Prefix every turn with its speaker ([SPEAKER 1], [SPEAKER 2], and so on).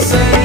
[SPEAKER 1] say.